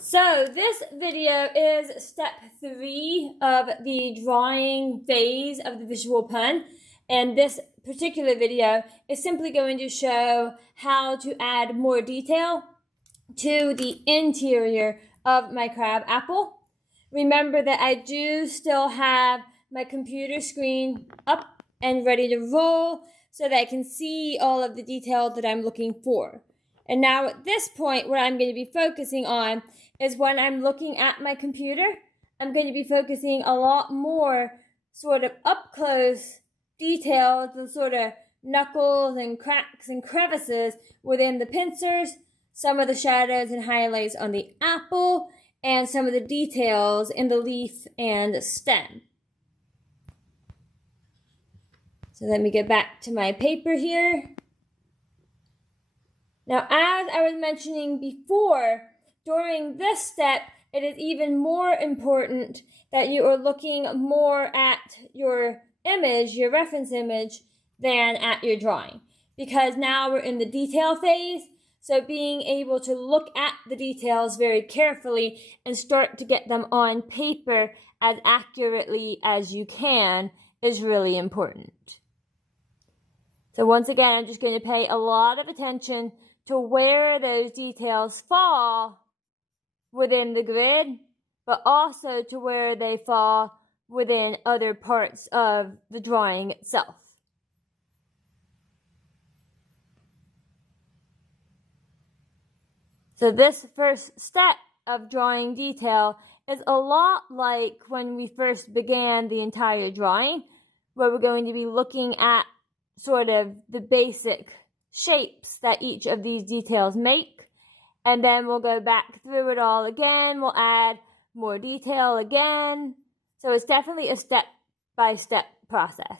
So this video is step 3 of the drawing phase of the visual pun, and this particular video is simply going to show how to add more detail to the interior of my crab apple. Remember that I do still have my computer screen up and ready to roll so that I can see all of the detail that I'm looking for. And now at this point, what I'm going to be focusing on is when I'm looking at my computer, I'm going to be focusing a lot more sort of up close details, the sort of knuckles and cracks and crevices within the pincers, some of the shadows and highlights on the apple, and some of the details in the leaf and stem. So let me get back to my paper here. Now, as I was mentioning before, during this step, it is even more important that you are looking more at your image, your reference image, than at your drawing. Because now we're in the detail phase, so being able to look at the details very carefully and start to get them on paper as accurately as you can is really important. So once again, I'm just going to pay a lot of attention to where those details fall within the grid, but also to where they fall within other parts of the drawing itself. So this first step of drawing detail is a lot like when we first began the entire drawing, where we're going to be looking at sort of the basic shapes that each of these details make, and then we'll go back through it all again. We'll add more detail again. So it's definitely a step-by-step process.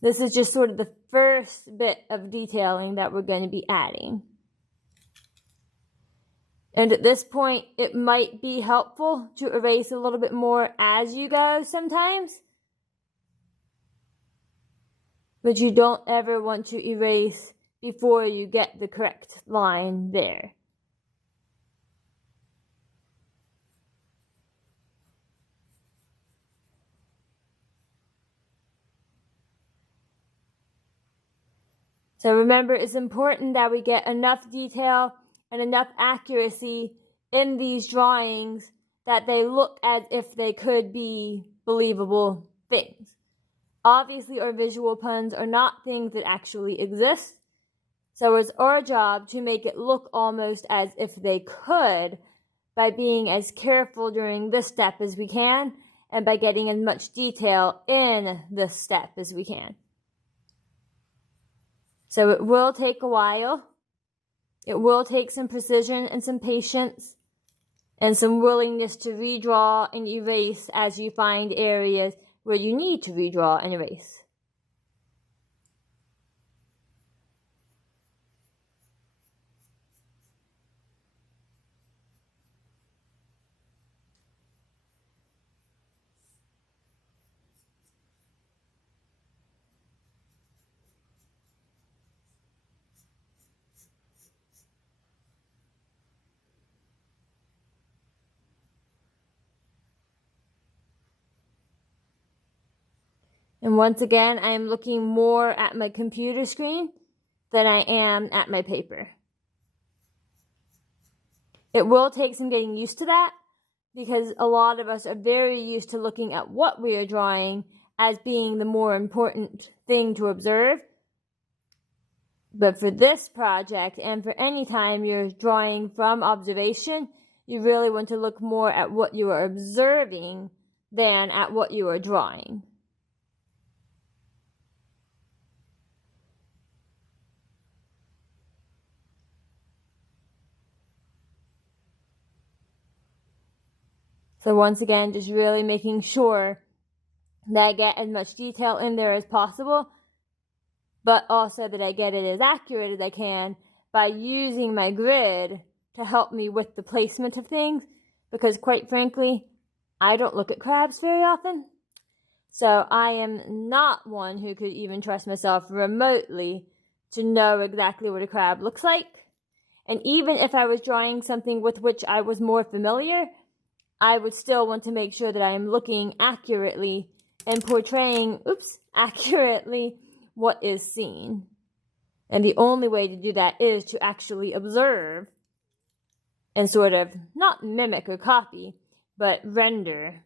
This is just sort of the first bit of detailing that we're going to be adding. And at this point, it might be helpful to erase a little bit more as you go sometimes. But you don't ever want to erase before you get the correct line there. So remember, it's important that we get enough detail and enough accuracy in these drawings that they look as if they could be believable things. Obviously, our visual puns are not things that actually exist. So it's our job to make it look almost as if they could by being as careful during this step as we can and by getting as much detail in this step as we can. So it will take a while. It will take some precision and some patience and some willingness to redraw and erase as you find areas where you need to redraw and erase. And once again, I am looking more at my computer screen than I am at my paper. It will take some getting used to that because a lot of us are very used to looking at what we are drawing as being the more important thing to observe. But for this project and for any time you're drawing from observation, you really want to look more at what you are observing than at what you are drawing. So once again, just really making sure that I get as much detail in there as possible, but also that I get it as accurate as I can by using my grid to help me with the placement of things, because quite frankly, I don't look at crabs very often. So I am not one who could even trust myself remotely to know exactly what a crab looks like. And even if I was drawing something with which I was more familiar, I would still want to make sure that I am looking accurately and portraying, accurately what is seen. And the only way to do that is to actually observe and sort of not mimic or copy, but render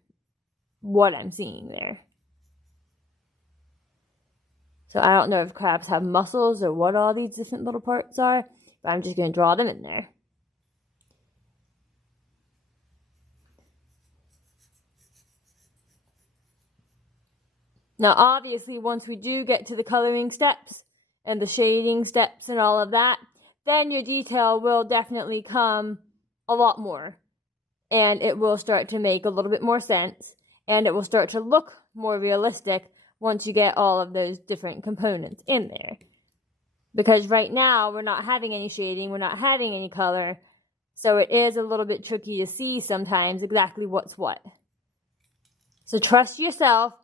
what I'm seeing there. So I don't know if crabs have muscles or what all these different little parts are, but I'm just going to draw them in there. Now, obviously, once we do get to the coloring steps and the shading steps and all of that, then your detail will definitely come a lot more. And it will start to make a little bit more sense. And it will start to look more realistic once you get all of those different components in there. Because right now, we're not having any shading, we're not having any color. So it is a little bit tricky to see sometimes exactly what's what. So trust yourself.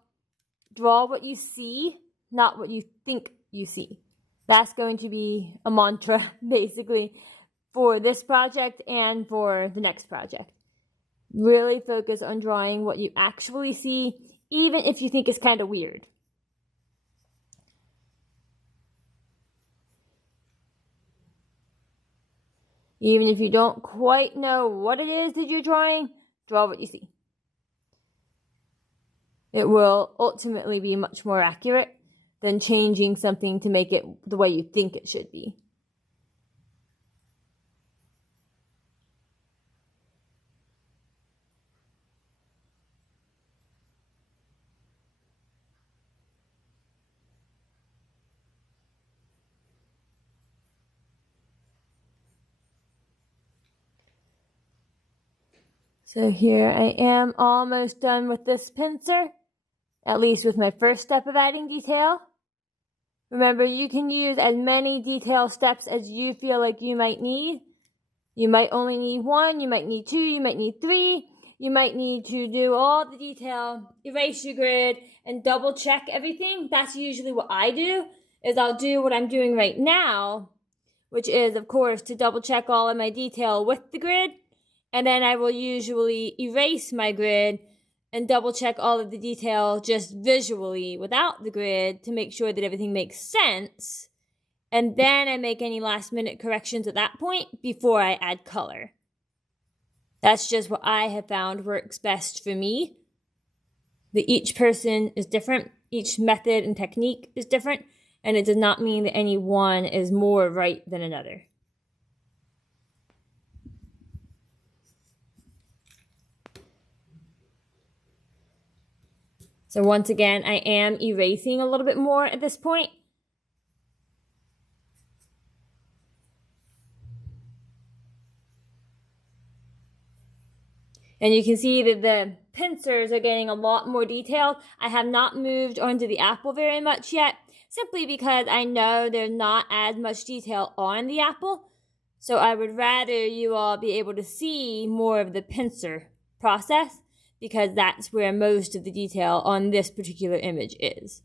Draw what you see, not what you think you see. That's going to be a mantra, basically, for this project and for the next project. Really focus on drawing what you actually see, even if you think it's kind of weird. Even if you don't quite know what it is that you're drawing, draw what you see. It will ultimately be much more accurate than changing something to make it the way you think it should be. So here I am almost done with this pincer, at least with my first step of adding detail. Remember, you can use as many detail steps as you feel like you might need. You might only need 1, you might need 2, you might need 3. You might need to do all the detail, erase your grid, and double check everything. That's usually what I do, is I'll do what I'm doing right now, which is, of course, to double check all of my detail with the grid. And then I will usually erase my grid and double check all of the detail just visually without the grid to make sure that everything makes sense. And then I make any last minute corrections at that point before I add color. That's just what I have found works best for me. But each person is different. Each method and technique is different. And it does not mean that any one is more right than another. So once again, I am erasing a little bit more at this point. And you can see that the pincers are getting a lot more detailed. I have not moved onto the apple very much yet, simply because I know there's not as much detail on the apple. So I would rather you all be able to see more of the pincer process, because that's where most of the detail on this particular image is.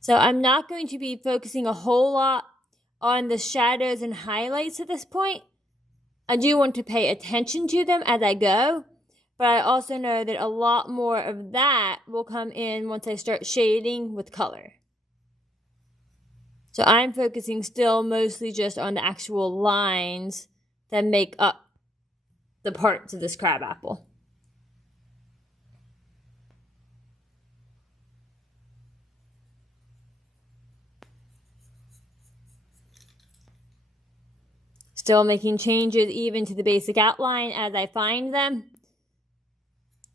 So I'm not going to be focusing a whole lot on the shadows and highlights at this point. I do want to pay attention to them as I go, but I also know that a lot more of that will come in once I start shading with color. So I'm focusing still mostly just on the actual lines that make up the parts of this crab apple. Still making changes even to the basic outline as I find them.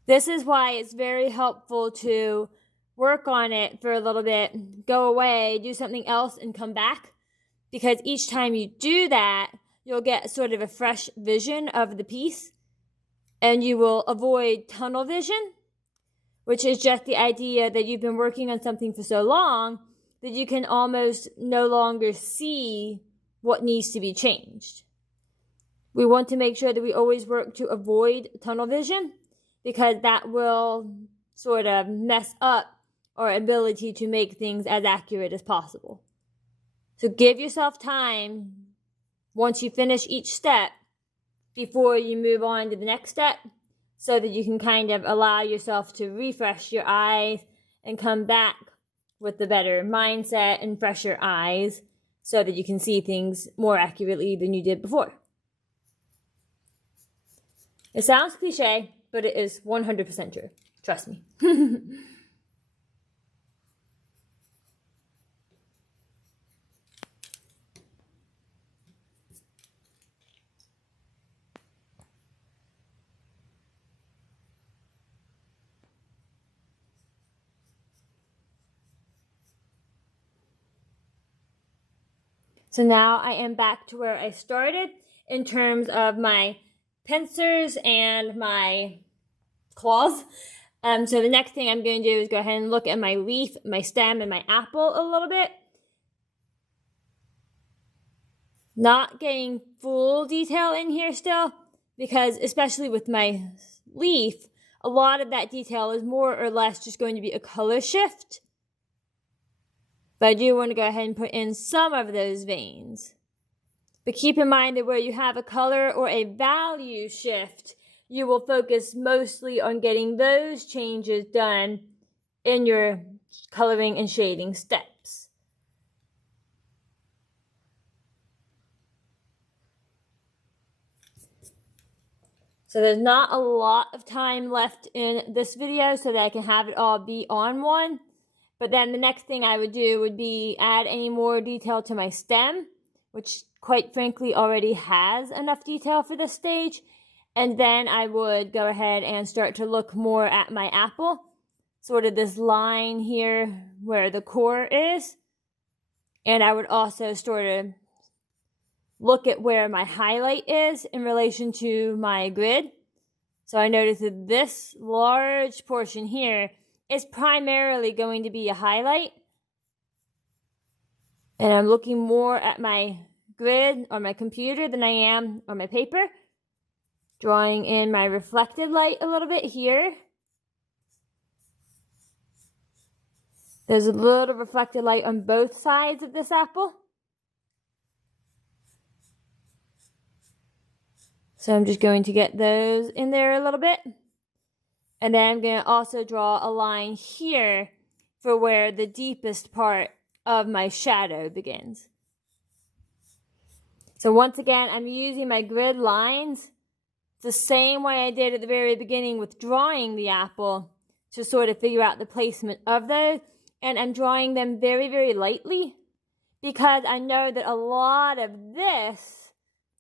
This is why it's very helpful to work on it for a little bit, go away, do something else, and come back. Because each time you do that, you'll get sort of a fresh vision of the piece, and you will avoid tunnel vision, which is just the idea that you've been working on something for so long that you can almost no longer see what needs to be changed. We want to make sure that we always work to avoid tunnel vision, because that will sort of mess up our ability to make things as accurate as possible. So give yourself time once you finish each step before you move on to the next step, so that you can kind of allow yourself to refresh your eyes and come back with the better mindset and fresher eyes, so that you can see things more accurately than you did before. It sounds cliche, but it is 100% true. Trust me. So now I am back to where I started in terms of my pincers and my claws. So the next thing I'm going to do is go ahead and look at my leaf, my stem, and my apple a little bit. Not getting full detail in here still, because especially with my leaf, a lot of that detail is more or less just going to be a color shift. But I do want to go ahead and put in some of those veins. But keep in mind that where you have a color or a value shift, you will focus mostly on getting those changes done in your coloring and shading steps. So there's not a lot of time left in this video so that I can have it all be on one. But then the next thing I would do would be add any more detail to my stem, which quite frankly already has enough detail for this stage. And then I would go ahead and start to look more at my apple, sort of this line here where the core is. And I would also sort of look at where my highlight is in relation to my grid. So I noticed that this large portion here is primarily going to be a highlight. And I'm looking more at my grid on my computer than I am on my paper. Drawing in my reflected light a little bit here. There's a little reflected light on both sides of this apple. So I'm just going to get those in there a little bit. And then I'm going to also draw a line here for where the deepest part of my shadow begins. So once again, I'm using my grid lines the same way I did at the very beginning with drawing the apple to sort of figure out the placement of those. And I'm drawing them very, very lightly because I know that a lot of this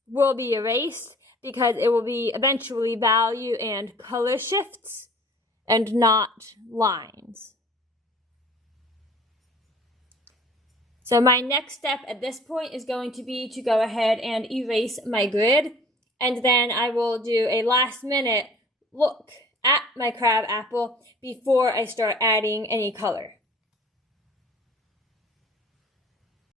will be erased because it will be eventually value and color shifts and not lines. So my next step at this point is going to be to go ahead and erase my grid, and then I will do a last minute look at my crab apple before I start adding any color.